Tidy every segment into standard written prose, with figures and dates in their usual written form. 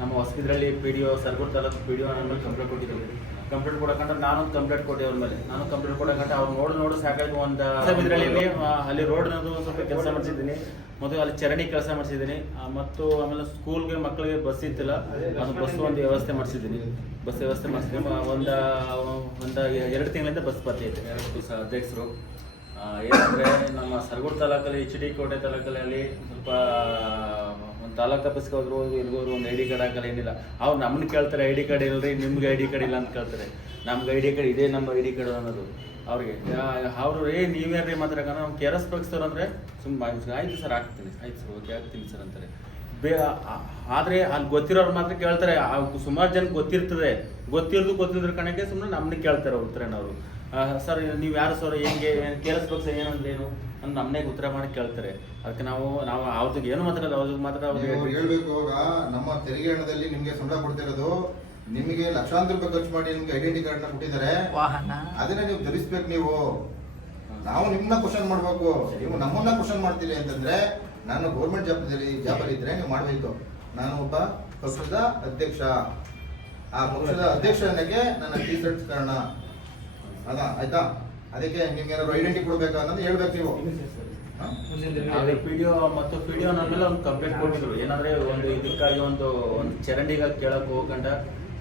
ನಮ್ಮ ಹೊಸಬಿದ್ರಲ್ಲಿ PDO Sargur taluk PDO ನನ್ನ ಮೇಲೆ ಕಂಪ್ಲೇಂಟ್ ಕೊಟ್ಟಿದ್ದೀವಿ. ಕಂಪ್ಲೇಂಟ್ ಕೊಡಕಂದ್ರೆ ನಾನು ಕಂಪ್ಲೇಂಟ್ ಕೊಟ್ಟೆ ಅವ್ರ ಮೇಲೆ. ನಾನು ಕಂಪ್ಲೇಂಟ್ ಕೊಡಕಂದ್ರೆ ಅವ್ರು ನೋಡು ಸಾಕಾಯ್ತು. ಒಂದು ಹೊಸಬಿದ್ರಲ್ಲಿ ಅಲ್ಲಿ ರೋಡ್ನದು ಸ್ವಲ್ಪ ಕೆಲಸ ಮಾಡಿಸಿದ್ದೀನಿ, ಮತ್ತು ಅಲ್ಲಿ ಚರಂಡಿ ಕೆಲಸ ಮಾಡಿಸಿದ್ದೀನಿ, ಮತ್ತು ಆಮೇಲೆ ಸ್ಕೂಲ್ಗೆ ಮಕ್ಕಳಿಗೆ ಬಸ್ ಇತ್ತಿಲ್ಲ, ಅದು ಬಸ್ ಒಂದು ವ್ಯವಸ್ಥೆ ಮಾಡಿಸಿದ್ದೀನಿ. ಬಸ್ ವ್ಯವಸ್ಥೆ ಮಾಡಿಸಿದ್ದೀನಿ. ಒಂದು 2 ತಿಂಗಳಿಂದ ಬಸ್ ಬರ್ತೈತೆ. ಅಧ್ಯಕ್ಷರು ಏನಂದರೆ ನಮ್ಮ ಸರ್ಗೂರು ತಾಲೂಕಲ್ಲಿ HD ಕೋಟೆ ತಾಲೂಕಲ್ಲಿ ಸ್ವಲ್ಪ ಒಂದು ತಾಲೂಕು ಆಫೀಸ್ಗೆ ಹೋದ್ರು ಎಲ್ಲಿಗೋದ್ರು ಒಂದು ID ಕಾರ್ಡ್ ಹಾಕಲ್ಲ, ಏನಿಲ್ಲ. ಅವ್ರು ನಮ್ಮನ್ನ ಕೇಳ್ತಾರೆ ID ಕಾರ್ಡ್ ಇಲ್ಲರಿ, ನಿಮ್ಗೆ ID ಕಾರ್ಡ್ ಇಲ್ಲ ಅಂತ ಕೇಳ್ತಾರೆ. ನಮ್ಗೆ ID ಕಾರ್ಡ್ ಇದೆ, ನಮ್ಮ ID ಕಾರ್ಡ್ ಅನ್ನೋದು ಅವ್ರಿಗೆ. ಅವರು ನೀವ್ಯಾರ್ರಿ ಮಾತಾಡೋಣ, ನಾವು KRS ಪಕ್ಷದವ್ರು ಅಂದರೆ ಸುಮ್ಮನೆ ಆಯಿತು ಸರ್ ಹಾಕ್ತೀನಿ, ಆಯ್ತು ಸರ್ ಓಕೆ ಹಾಕ್ತೀನಿ ಸರ್ ಅಂತಾರೆ. ಆದರೆ ಅಲ್ಲಿ ಗೊತ್ತಿರೋರು ಮಾತ್ರ ಕೇಳ್ತಾರೆ. ಸುಮಾರು ಜನ ಗೊತ್ತಿಲ್ದ್ರ ಕಣಕ್ಕೆ ಸುಮ್ಮನೆ ನಮ್ಮನ್ನ ಕೇಳ್ತಾರೆ ಉತ್ತರನವರು. ಸರ್ ನೀವು ಯಾರು ಸರ್, ಹೆಂಗೆ KRS ಪಕ್ಷ ಏನಂದ್ರೆ ಏನು ಅಂತ ನಮ್ಮನೆ ಉತ್ತರ ಮಾಡಿ ಕೇಳ್ತಾರೆ. ಅದಕ್ಕೆ ನಾವು ಅವ್ರಿಗೆ ಏನು ಮಾತಾಡೋದು, ಅವ್ರಿಗೆ ಮಾತ್ರ ಹೇಳ್ಬೇಕು. ನಮ್ಮ ತೆರಿಗೆ ಹಣದಲ್ಲಿ ನಿಮ್ಗೆ ಸಂಬಳ ಕೊಡ್ತಿರೋದು, ನಿಮಗೆ ಲಕ್ಷಾಂತರ ರೂಪಾಯಿ ಖರ್ಚು ಮಾಡಿ ನಿಮ್ಗೆ ಐಡೆಂಟಿ ಕಾರ್ಡ್ ನ ಕೊಟ್ಟಿದ್ದಾರೆ, ಅದನ್ನ ನೀವು ಧರಿಸ್ಬೇಕು. ನೀವು ನಾವು ನಿಮ್ಮನ್ನ ಕ್ವಶನ್ ಮಾಡ್ಬೇಕು. ನೀವು ನಮ್ಮನ್ನ ಕ್ವಶನ್ ಮಾಡ್ತೀರಿ ಅಂತಂದ್ರೆ, ನಾನು ಗೌರ್ಮೆಂಟ್ ಜಾಬಲ್ಲಿ ಇದ್ರೆ ನೀವು ಮಾಡ್ಬೇಕು. ನಾನು ಒಬ್ಬ ಪಕ್ಷದ ಅಧ್ಯಕ್ಷ, ಆ ಪಕ್ಷದ ಅಧ್ಯಕ್ಷನಿಗೆ ನನ್ನ ಟಿ-ಶರ್ಟ್ ಕಾರಣ ಅದ ಆಯ್ತಾ. ಅದಕ್ಕೆ ನಿಮ್ಗೆ ಏನಾದ್ರು ಐಡೆಂಟಿ ಕೊಡ್ಬೇಕು ಅನ್ನೋದು ಹೇಳ್ಬೇಕು ನೀವು. PDO ಮತ್ತು PDO ನನ್ನ ಮೇಲೆ ಒಂದು ಕಂಪ್ಲೇಂಟ್ ಕೊಟ್ಟಿದ್ರು. ಏನಂದ್ರೆ ಒಂದು ಇದಕ್ಕಾಗಿ ಒಂದು ಚರಂಡಿಗಾಗಿ ಕೇಳಕ್ ಹೋಗಂಡ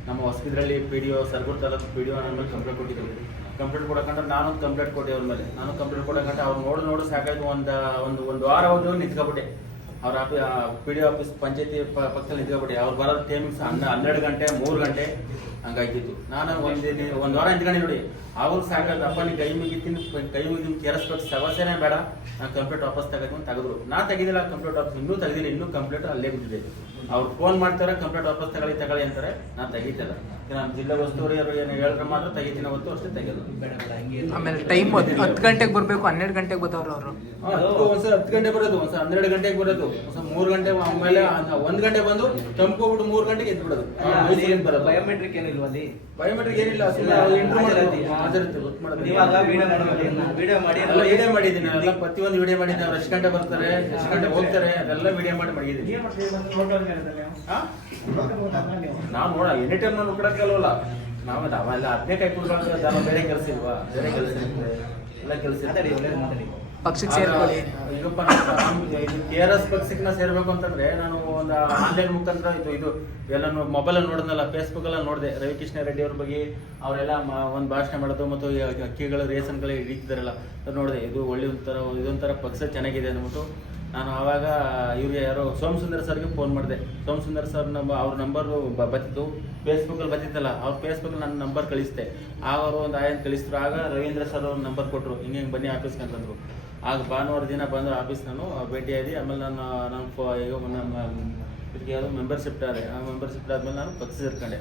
ನಮ್ಮ ಹೊಸಬಿದ್ರಲ್ಲಿ PDO ಸರ್ಗೂರು ತಾಲೂಕು PDO ನನ್ನ ಮೇಲೆ ಕಂಪ್ಲೇಂಟ್ ಕೊಟ್ಟಿದ್ರು. ಕಂಪ್ಲೇಂಟ್ ಕೊಡಕಂದ್ರೆ ನಾನು ಕಂಪ್ಲೇಂಟ್ ಕೊಟ್ಟೆ ಅವ್ರ ಮೇಲೆ. ನಾನು ಕಂಪ್ಲೇಂಟ್ ಕೊಡಕಂದ್ರೆ ಅವ್ರು ನೋಡು ಸಾಕಾಯ್ತು. ಒಂದು ವಾರ ಹೋದ್ರು ನಿಂತ್ಕೊಬಿಟ್ಟೆ. ಅವ್ರ PDO ಆಫೀಸ್ ಪಂಚಾಯತಿ ಪಕ್ಕದಲ್ಲಿ ನಿಂತ್ಕೊಬಿಟ್ಟೆ. ಅವ್ರು ಬರೋದು ಟೈಮಿಂಗ್ಸ್ 12 ಗಂಟೆ 3 ಗಂಟೆ ಹಂಗಾಯ್ತಿತ್ತು. ನಾನು ಒಂದು ವಾರ ನಿಂತ್ಕೊಂಡು ನೋಡಿ, ಅವ್ರು ಸಾಕಾಯ್ತು. ಅಪ್ಪ ನೀ ಕೈ ಮುಗಿತೀನಿ KRS ಪಕ್ಷ ಸಮಸ್ಯೆನೇ ಬೇಡ, ನಾನು ಕಂಪ್ಲೇಂಟ್ ವಾಪಸ್ ತೆಗೆದು ತೆಗೆದ್ರು. ನಾ ತೆಗಿದಿಲ್ಲ ಕಂಪ್ಲೇಂಟ್ ವಾಪಸ್, ಇನ್ನೂ ತೆಗೆದಿಲ್ಲ, ಇನ್ನೂ ಕಂಪ್ಲೇಂಟ್ ಅಲ್ಲೇ ಬಿದ್ದಿದೆ. ಅವ್ರು ಫೋನ್ ಮಾಡ್ತಾರೆ ಕಂಪ್ಲೇಂಟ್ ವಾಪಸ್ ತಗೊಳ್ಳಿ ಅಂತಾರೆ, ನಾನು ತೆಗಿತಿಲ್ಲ. ನಮ್ಮ ಜಿಲ್ಲಾ ಉಸ್ತುವಾರಿ ಏನು ಹೇಳಿದ್ರೆ ಮಾತ್ರ ತೆಗಿತೀನಿ, ಹೊತ್ತು ಅಷ್ಟೇ ತೆಗೆದು. ಆಮೇಲೆ ಟೈಮ್ 10 ಗಂಟೆಗೆ ಬರಬೇಕು, 12 ಗಂಟೆಗೆ ಬರ್ತಾವ್ರು ಅವರು. ಒಂದ್ಸಲ 10 ಗಂಟೆ ಬರೋದು, ಒಂದ್ಸಲ 12 ಗಂಟೆಗೆ ಬರೋದು, ಒಂದ್ಸಲ 3 ಗಂಟೆ, ಆಮೇಲೆ 1 ಗಂಟೆ ಬಂದು ತಂಪ್ಕೊಬಿಟ್ಟು 3 ಗಂಟೆಗೆ ಎದ್ದು ಬಿಡೋದು. ಬಯೋಮೆಟ್ರಿಕ್ ಏನಿಲ್ವ ಅಲ್ಲಿ? ಬಯೋಮೆಟ್ರಿಕ್ ಏನಿಲ್ಲ, ವಿಡಿಯೋ ಮಾಡಿದ್ದೀನಿ. ಎಲ್ಲ ಪ್ರತಿಯೊಂದು ವಿಡಿಯೋ ಮಾಡಿದ್ದೀನಿ. ಅವ್ರು ಎಷ್ಟು ಗಂಟೆ ಬರ್ತಾರೆ, ಎಷ್ಟು ಗಂಟೆ ಹೋಗ್ತಾರೆ, ಅದೆಲ್ಲ ವಿಡಿಯೋ ಮಾಡಿದ್ದೀನಿ. ನಾವು ನೋಡ ಎನಿ ಟೈಮ್ ನಾನು ಕೊಡಕ್ಕಲ್ವಲ್ಲ, ನಾವೆಲ್ಲ ಅದನ್ನೇ ಕೈ ಕೊಡ್ಬೇಕು. ಬೇರೆ ಕೆಲಸ ಇಲ್ವಾ? ಬೇರೆ ಕೆಲಸ ಎಲ್ಲ ಕೆಲಸ ಪಕ್ಷಕ್ಕೆ ಸೇರ್ಕೊಳ್ಳಿ. ಈಗಪ್ಪ KRS ಪಕ್ಷಕ್ಕೆ ನಾ ಸೇರ್ಬೇಕು ಅಂತಂದ್ರೆ ನಾನು ಒಂದು ಆನ್ಲೈನ್ ಮುಖಾಂತರ ಇದು ಎಲ್ಲ ಮೊಬೈಲ್ ನೋಡಿದ್ನಲ್ಲ, ಫೇಸ್ಬುಕ್ ಎಲ್ಲ ನೋಡಿದೆ. ರವಿಕೃಷ್ಣ ರೆಡ್ಡಿ ಅವ್ರ ಬಗ್ಗೆ ಅವರೆಲ್ಲ ಒಂದು ಭಾಷಣ ಮಾಡೋದು ಮತ್ತು ಅಕ್ಕಿಗಳು ರೇಷನ್ಗಳು ಹಿಡಿತಿದಾರಲ್ಲ ನೋಡಿದೆ. ಇದು ಒಳ್ಳೆ ಇದೊಂಥರ ಪಕ್ಷ ಚೆನ್ನಾಗಿದೆ ಅಂದ್ಬಿಟ್ಟು ನಾನು ಆವಾಗ ಇವ್ರಿಗೆ ಯಾರೋ ಸೋಮಸುಂದರ್ ಸರ್ಗೆ ಫೋನ್ ಮಾಡಿದೆ. ಸೋಮಸುಂದರ್ ಸರ್ ಅವ್ರ ನಂಬರು ಬತ್ತಿತ್ತು, ಫೇಸ್ಬುಕ್ಕಲ್ಲಿ ಬತ್ತಿತ್ತಲ್ಲ, ಅವ್ರ ಫೇಸ್ಬುಕ್ಕಲ್ಲಿ ನನ್ನ ನಂಬರ್ ಕಳಿಸಿದೆ. ಆಗ ಅವರು ಒಂದು ಆಯನ್ ಕಳಿಸಿದ್ರು. ಆಗ ರವೀಂದ್ರ ಸರ್ ಅವ್ರ ನಂಬರ್ ಕೊಟ್ಟರು, ಹಿಂಗೆ ಬನ್ನಿ ಆಫೀಸ್ಗೆ ಅಂತಂದ್ರು. ಆಗ ಭಾನುವಾರ ದಿನ ಬಂದು ಆಫೀಸ್ ನಾನು ಭೇಟಿಯಾದಿ. ಆಮೇಲೆ ಇದಕ್ಕೆ ಯಾವುದು ಮೆಂಬರ್ಶಿಪ್ ಆದೆ. ಆ ಮೆಂಬರ್ಶಿಪ್ ಆದಮೇಲೆ ನಾನು ಪಕ್ಷ ಸೇರ್ಕೊಂಡೆ.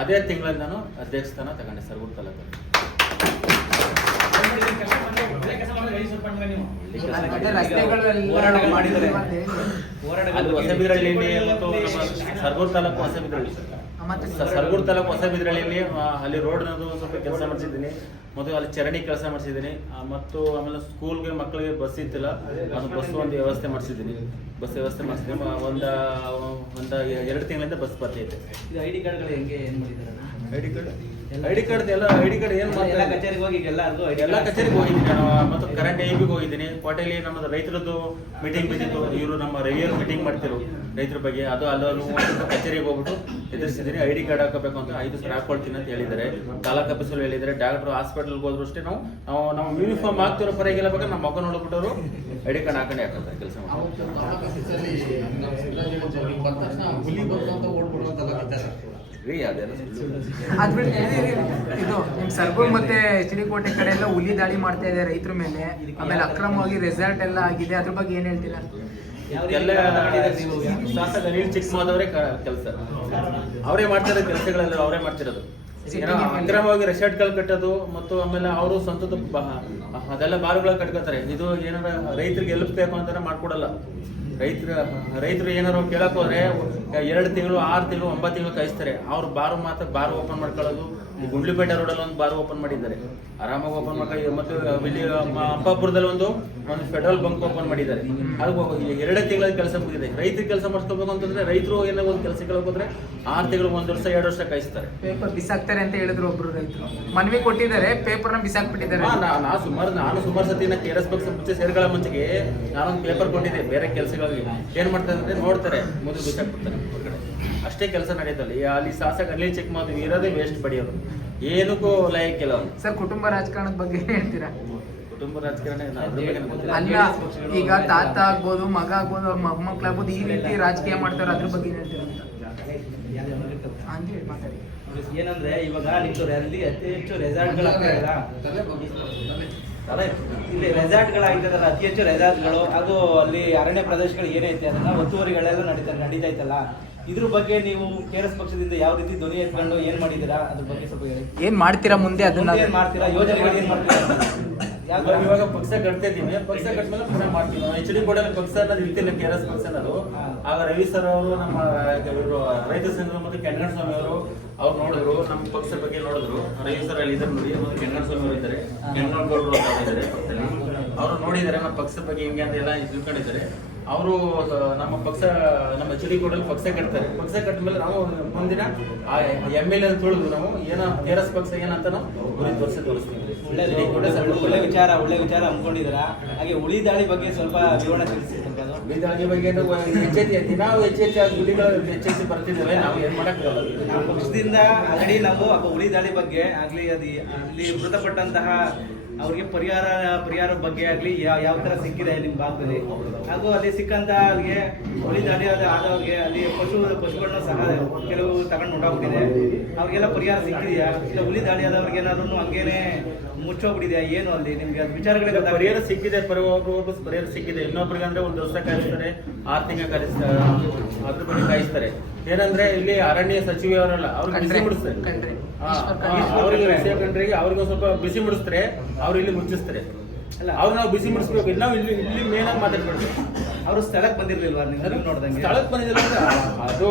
ಅದೇ ತಿಂಗಳಲ್ಲಿ ನಾನು ಅಧ್ಯಕ್ಷ ಸ್ಥಾನ ತಗೊಂಡೆ ಸರ್ಗೂರು ತಾಲೂಕಲ್ಲಿ. ಹೊಸಬಿದ್ರಳ್ಳಿ ಮತ್ತು ಸರ್ಗೂರು ತಾಲೂಕು ಹೊಸಬಿದ್ರಳ್ಳಿಯಲ್ಲಿ ಅಲ್ಲಿ ರೋಡ್ನದು ಸ್ವಲ್ಪ ಕೆಲಸ ಮಾಡಿಸಿದ್ದೀನಿ, ಮತ್ತು ಅಲ್ಲಿ ಚರಂಡಿ ಕೆಲಸ ಮಾಡಿಸಿದ್ದೀನಿ, ಮತ್ತು ಆಮೇಲೆ ಸ್ಕೂಲ್ಗೆ ಮಕ್ಕಳಿಗೆ ಬಸ್ ಇತ್ತಿಲ್ಲ, ಅದು ಬಸ್ ಒಂದು ವ್ಯವಸ್ಥೆ ಮಾಡಿಸಿದ್ದೀನಿ. ಒಂದು 2 ತಿಂಗಳಿಂದ ಬಸ್ ಬರ್ತೈತೆ. ID ಕಾರ್ಡ್ಗಳು ಹೆಂಗೆ ಏನು ಮಾಡಿದ್ದಾರೆ? ಐಡಿ ಕಾರ್ಡ್ ಏನು ಎಲ್ಲ ಕಚೇರಿಗೆ ಹೋಗಿ ಎಲ್ಲ ಕಚೇರಿಗೆ ಹೋಗಿದ್ದೀನಿ ನಾನು. ಮತ್ತು ಕರೆಂಟ್ ಐಬಿಗೆ ಹೋಗಿದ್ದೀನಿ. ಕೋಟೆಯಲ್ಲಿ ನಮ್ಮದು ರೈತರದ್ದು ಮೀಟಿಂಗ್ ಬಿದ್ದಿತ್ತು. ಇವರು ನಮ್ಮ ರೆಗ್ಯುಲರ್ ಮೀಟಿಂಗ್ ಮಾಡ್ತಿರು ರೈತರ ಬಗ್ಗೆ. ಅದು ಅಲ್ಲೂ ಕಚೇರಿಗೆ ಹೋಗ್ಬಿಟ್ಟು ಎದುರಿಸಿದ್ದೀನಿ. ID ಕಾರ್ಡ್ ಹಾಕಬೇಕು ಅಂತ 5 ಸಲ ಹಾಕೊಳ್ತೀನಿ ಅಂತ ಹೇಳಿದ್ದಾರೆ. ತಾಲೂಕು ಆಫೀಸಲ್ಲಿ ಹೇಳಿದ್ದಾರೆ. ಡಾಕ್ಟರ್ ಹಾಸ್ಪಿಟಲ್ಗೆ ಹೋದ್ರು ಅಷ್ಟೇ ನಾವು ಯೂನಿಫಾರ್ಮ್ ಹಾಕ್ತಿರೋ ಪರವಾಗಿಲ್ಲ, ಬೇಕಾದ್ರೆ ನಮ್ಮ ಮಗ ನೋಡ್ಬಿಟ್ಟವರು ID ಕಾರ್ಡ್ ಹಾಕೊಂಡೆ ಹಾಕೋತಾರೆ ಕೆಲಸ ಇದು ನಿಮ್ ಸರ್ಗೂರು ಮತ್ತೆ HD ಕೋಟೆ ಕಡೆ ಎಲ್ಲ ಹುಲಿ ದಾಳಿ ಮಾಡ್ತಾ ಇದೆ ರೈತರ ಮೇಲೆ. ಆಮೇಲೆ ಅಕ್ರಮವಾಗಿ ರೆಸಾರ್ಟ್ ಎಲ್ಲ ಆಗಿದೆ, ಅದ್ರ ಬಗ್ಗೆ ಏನ್ ಹೇಳ್ತೀರಾ? ಶಾಸಕ ನೀಲ್ ಚಿಕ್ಕಮದವರೇ ಕೆಲಸ, ಅವರೇ ಮಾಡ್ತಿರೋ ಕೆಲಸಗಳೆಲ್ಲ ಅವರೇ ಮಾಡ್ತಿರೋದು. ಅಕ್ರಮವಾಗಿ ರೆಸಾರ್ಟ್ಗಳು ಕಟ್ಟೋದು, ಮತ್ತು ಆಮೇಲೆ ಅವರು ಸ್ವಂತದ ಅದೆಲ್ಲ ಬಾರುಗಳ ಕಟ್ಕೋತಾರೆ. ಇದು ಏನಾರ ರೈತರಿಗೆ ಎಲ್ಪಬೇಕು ಅಂತಾನೆ ಮಾಡ್ಕೊಡಲ್ಲ. ರೈತರು ಏನಾರು ಕೇಳಕ್ ಹೋದ್ರೆ 2 ತಿಂಗಳು 6 ತಿಂಗಳು 9 ತಿಂಗಳು ಕಾಯಿಸ್ತಾರೆ. ಅವ್ರು ಬಾರ್ ಓಪನ್ ಮಾಡ್ಕೊಳ್ಳೋದು. ಗುಂಡ್ಲುಪೇಟೆ ರೋಡಲ್ಲಿ ಒಂದು ಬಾರ್ ಓಪನ್ ಮಾಡಿದ್ದಾರೆ, ಆರಾಮಾಗಿ ಓಪನ್ ಮಾಡ್ಕೊಂಡು. ಮತ್ತು ಇಲ್ಲಿ ಅಂಪಾಪುರದಲ್ಲಿ ಒಂದು ಪೆಟ್ರೋಲ್ ಬಂಕ್ ಓಪನ್ ಮಾಡಿದ್ದಾರೆ. ಅದು 2 ತಿಂಗಳ ಕೆಲಸ ಮುಗಿದಿದೆ. ರೈತರಿಗೆ ಕೆಲಸ ಮಾಡಿಸ್ಕೋಬೇಕು ಅಂತಂದ್ರೆ ರೈತರು ಏನೋ ಒಂದು ಕೆಲಸ ಕೇಳಕ್ ಹೋದ್ರೆ 6 ತಿಂಗಳು 1 ವರ್ಷ 2 ವರ್ಷ ಕಾಯಿಸ್ತಾರೆ. ಪೇಪರ್ ಬಿಸಾಕ್ತಾರೆ ಅಂತ ಹೇಳಿದ್ರು ಒಬ್ರು ರೈತರು. ಮನವಿ ಕೊಟ್ಟಿದ್ದಾರೆ, ಪೇಪರ್ನ ಬಿಸಾಕ್ಬಿಟ್ಟಿದ್ದಾರೆ. ನಾನು ಸುಮಾರು ಸತಿ KRS ಪಕ್ಷ ಮುಂಚೆ ಸೇರ್ಕೊಳ್ಳೋ ಮುಂಚೆಗೆ ನಾನೊಂದು ಪೇಪರ್ ಕೊಟ್ಟಿದ್ದೆ ಬೇರೆ ಕೆಲಸಗಳಿಗೆ. ಏನ್ ಮಾಡ್ತಾರೆ ಅಂದ್ರೆ ನೋಡ್ತಾರೆ, ಮೊದಲು ಬಿಸಾಕ್ಬಿಡ್ತಾರೆ ಹೊರಗಡೆ. ಅಷ್ಟೇ ಕೆಲಸ ನಡೆಯುತ್ತಲ್ಲ. ಅಲ್ಲಿ ಶಾಸಕ ಅಲ್ಲಿ ಚೆಕ್ ಮಾಡ್ತೀವಿ, ಇರೋದೇ ವೇಸ್ಟ್ ಬಡಿಯೋದು, ಏನಕ್ಕೂ ಲೈಕ್ ಇಲ್ಲ. ಸರ್, ಕುಟುಂಬ ರಾಜಕಾರಣದ ಬಗ್ಗೆ ಏನ್ ಹೇಳ್ತೀರಾ? ಕುಟುಂಬ ರಾಜಕಾರಣ ಅದ್ರ ಬಗ್ಗೆ ಗೊತ್ತಿಲ್ಲ. ಅಲ್ಲ, ಈಗ ತಾತ ಆಗ್ಬೋದು, ಮಗ ಆಗ್ಬೋದು, ಅವ್ರ ಮೊಮ್ಮಕ್ಳಾಗ್ಬೋದು, ಈ ರೀತಿ ರಾಜಕೀಯ ಮಾಡ್ತಾರೆ, ಅದ್ರ ಬಗ್ಗೆ ಏನ್ ಹೇಳ್ತೀರಾ ಅಂತ ಮಾತಾಡಿ. ಏನಂದ್ರೆ ಇವಾಗ ನಿಮ್ದು ಅಲ್ಲಿ ಅತಿ ಹೆಚ್ಚು ರೆಸಾರ್ಟ್ಗಳಾಗ್ತಾಯಿಲ್ಲ, ಇಲ್ಲಿ ರೆಸಾರ್ಟ್ಗಳಾಗಿದ್ದಲ್ಲ, ಅತಿ ಹೆಚ್ಚು ರೆಸಾರ್ಟ್ಗಳು. ಅದು ಅಲ್ಲಿ ಅರಣ್ಯ ಪ್ರದೇಶಗಳು ಏನೈತೆ ಅದನ್ನ ಒತ್ತುವರಿಗಳೆಲ್ಲ ನಡೀತಾ ಇತ್ತಲ್ಲ, ಇದ್ರ ಬಗ್ಗೆ ನೀವು KRS ಪಕ್ಷದಿಂದ ಯಾವ ರೀತಿ ಧ್ವನಿ ಎತ್ಕೊಂಡು ಏನ್ ಮಾಡಿದೀರಾ? ಅದ್ರ ಬಗ್ಗೆ ಸ್ವಲ್ಪ ಹೇಳಿ. ಏನ್ ಮಾಡ್ತೀರಾ ಮುಂದೆ? ಅದನ್ನ ಏನ್ ಮಾಡ್ತೀರಾ? ಯೋಜನೆಗಳು ಏನ್ ಮಾಡ್ತೀರಾ? ಇವಾಗ ಪಕ್ಷ ಕಟ್ತಾ ಇದ್ದೀನಿ, ಪಕ್ಷ ಕಟ್ಮೇಲೆ ಪುನಃ ಮಾಡ್ತೀವಿ. HD ಕೋಟೆಯಲ್ಲಿ ಪಕ್ಷ ಅನ್ನೋದು ಇರ್ತಿಲ್ಲ, KRS ಪಕ್ಷ ಅನ್ನೋದು. ಆಗ ರವಿ ಸರ್ ಅವರು, ನಮ್ಮ ಇವರು ರೈತ ಸಂಘ ಮತ್ತು ಕೆಂಗಣ್ಣ ಸ್ವಾಮಿ ಅವ್ರು ನೋಡಿದ್ರು, ನಮ್ಮ ಪಕ್ಷ ಬಗ್ಗೆ ನೋಡಿದ್ರು. ರವಿ ಸರ್ ಅಲ್ಲಿ ಇದ್ದಾರೆ ನೋಡಿ, ಮತ್ತು ಕೆಂಗಣ್ಣ ಸ್ವಾಮಿ ಅವರು ಇದ್ದಾರೆ, ಕೆಂಗಣ್ಣಗೌಡರು ಅಂತ ಇದ್ದಾರೆ ಪಕ್ಷದಲ್ಲಿ. ಅವರು ನೋಡಿದ್ದಾರೆ ನಮ್ಮ ಪಕ್ಷದ ಬಗ್ಗೆ ಹಿಂಗೆ ಅಂತ ಎಲ್ಲ ತಿಳ್ಕೊಂಡಿದ್ದಾರೆ. ಅವರು ನಮ್ಮ HD ಕೋಟೆಯಲ್ಲಿ ಪಕ್ಷ ಕಟ್ತಾರೆ. ಪಕ್ಷ ಕಟ್ಟ ಮೇಲೆ ನಾವು ಮುಂದಿನ MLA ತುಳಿದು ನಾವು ಏನೋ KRS ಪಕ್ಷ ಏನಂತ ನಾವು ತೋರಿಸ್ತೀವಿ. ಒಳ್ಳೆ ವಿಚಾರ ಹಮ್ಮಿಕೊಂಡಿದ್ದೀರಾ. ಹಾಗೆ ಉಳಿ ದಾಳಿ ಬಗ್ಗೆ ಸ್ವಲ್ಪ ವಿವರಣೆ ತಿಳಿಸಿ. ಉಳಿ ದಾಳಿ ಬಗ್ಗೆ ನಾವು ಹೆಚ್ಚೆಚ್ಚಾಗಿ ಹುಲಿಗಳು ಹೆಚ್ಚೆಚ್ಚು ಬರ್ತಿದ್ದೇವೆ, ನಾವು ಏನ್ ಮಾಡಕ್ಕಾಗಲ್ಲ. ನಮ್ಮ ಪಕ್ಷದಿಂದ ಆಲ್ರೆಡಿ ನಾವು ಉಳಿ ದಾಳಿ ಬಗ್ಗೆ ಆಗ್ಲಿ, ಅದು ಅಲ್ಲಿ ಮೃತಪಟ್ಟಂತಹ ಅವ್ರಿಗೆ ಪರಿಹಾರ ಬಗ್ಗೆ ಆಗ್ಲಿ ಯಾವ ತರ ಸಿಕ್ಕಿದೆ ನಿಮ್ಮ ಭಾಗದಲ್ಲಿ, ಹಾಗೂ ಅಲ್ಲಿ ಸಿಕ್ಕಂತ ಅಲ್ಲಿಗೆ ಉಳಿ ದಾಳಿ ಆದವ್ರಿಗೆ ಅಲ್ಲಿ ಪಶುಗಳನ್ನ ಸಹ ಕೆಲವು ತಗೊಂಡು ಹೊಂಟೋಗ್ಬಿಟ್ಟಿದೆ. ಅವ್ರಿಗೆಲ್ಲ ಪರಿಹಾರ ಸಿಕ್ಕಿದೆಯಾ? ಇಲ್ಲ ಉಳಿ ದಾಳಿ ಆದವ್ರಿಗೆ ಏನಾದ್ರು ಹಂಗೇನೆ ಮುಚ್ಚೋಗ್ಬಿಟ್ಟಿದೆಯಾ? ಏನು ಅಲ್ಲಿ ನಿಮ್ಗೆ ವಿಚಾರಗಳಿಗೆ ಪರಿಹಾರ ಸಿಕ್ಕಿದೆ, ಪರಿಹಾರ ಸಿಕ್ಕಿದೆ. ಇನ್ನೊಬ್ರಿಗೆ ಅಂದ್ರೆ 1 ವರ್ಷ ಕಾಯಿಸ್ತಾರೆ, 6 ತಿಂಗಳು ಕಾಯಿಸ್ತಾರೆ, ಅದ್ರ ಬಗ್ಗೆ ಕಾಯಿಸ್ತಾರೆ. ಏನಂದ್ರೆ ಇಲ್ಲಿ ಅರಣ್ಯ ಸಚಿವರಲ್ಲ, ಅವ್ರಿಗೆ ಬಿಸಿ ಮುಡಿಸ್ತಾರೆ. ಅವ್ರಿಗೆ ಸ್ವಲ್ಪ ಬಿಸಿ ಮುಡಿಸ್ತಾರೆ, ಅವ್ರು ಇಲ್ಲಿ ಮುಚ್ಚಿಸ್ತಾರೆ. ಅಲ್ಲ, ಅವ್ರು ನಾವು ಬಿಸಿ ಮುಡಿಸ್ಬೇಕು. ನಾವು ಇಲ್ಲಿ ಮೇನ್ ಆಗಿ ಮಾತಾಡ್ಬೇಕು. ಅವರು ಸ್ಥಳಕ್ಕೆ ಬಂದಿರ್ಲಿಲ್ವಾ? ನೀವು ನೋಡ್ದಂಗೆ ಸ್ಥಳಕ್ಕೆ ಬಂದಿಲ್ಲ. ಅದು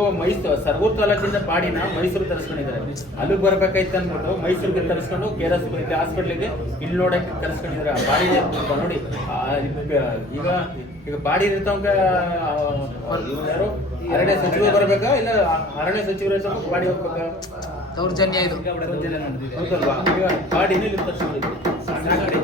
ಸರಗೂರು ತಾಲೂಕಿಂದ ಬಾಡಿನ ಮೈಸೂರಿಗೆ ತರಿಸ್ಕೊಂಡಿದ್ದಾರೆ. ಅಲ್ಲಿಗೆ ಬರ್ಬೇಕಾಯ್ತು ಅಂದ್ಬಿಟ್ಟು ಮೈಸೂರಿಗೆ ತರಿಸ್ಕೊಂಡು KRS ಹಾಸ್ಪಿಟ್ಲಿಗೆ ಇಲ್ಲಿ ನೋಡಕ್ಕೆ ತರಿಸ್ಕೊಂಡಿದ್ದಾರೆ. ಆ ಬಾಡಿ ನೋಡಿ, ಈಗ ಬಾಡಿ ಇರ್ತವಂಗ ಯಾರು ಅರಣ್ಯ ಸಚಿವರು ಬರ್ಬೇಕಾ, ಇಲ್ಲ ಅರಣ್ಯ ಸಚಿವರು ಬಾಡಿ ಹೋಗ್ಬೇಕಾ? ದೌರ್ಜನ್ಯ ಇದು. ಹೌದಲ್ವಾ? ಈಗ ಬಾಡಿನ ಇಲ್ಲಿ ತರಿಸ್ಕೊಂಡಿದ್ದಾರೆ.